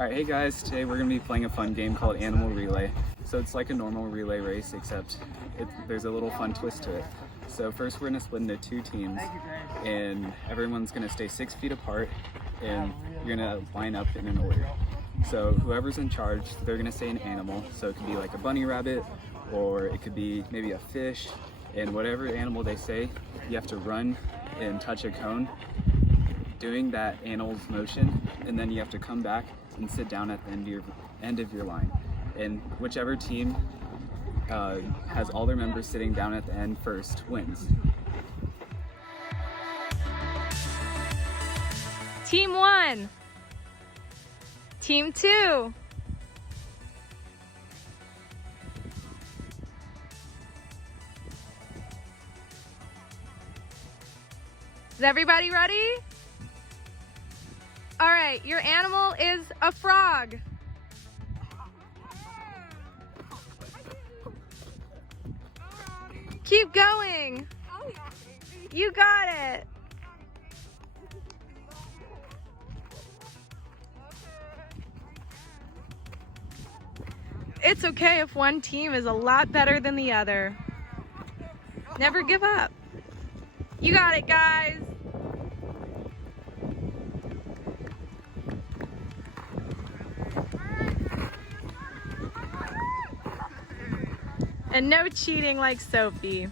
Alright, hey guys, today we're going to be playing a fun game called Animal Relay. So it's like a normal relay race, except there's a little fun twist to it. So first we're going to split into two teams, and everyone's going to stay 6 feet apart, and you're going to line up in an order. So whoever's in charge, they're going to say an animal, so it could be like a bunny rabbit, or it could be maybe a fish, and whatever animal they say, you have to run and touch a cone, doing that animal's motion, and then you have to come back and sit down at the end of your line. And whichever team has all their members sitting down at the end first wins. Team 1. Team 2. Is everybody ready? All right, your animal is a frog. Keep going. You got it. It's okay if one team is a lot better than the other. Never give up. You got it, guys. And no cheating like Sophie.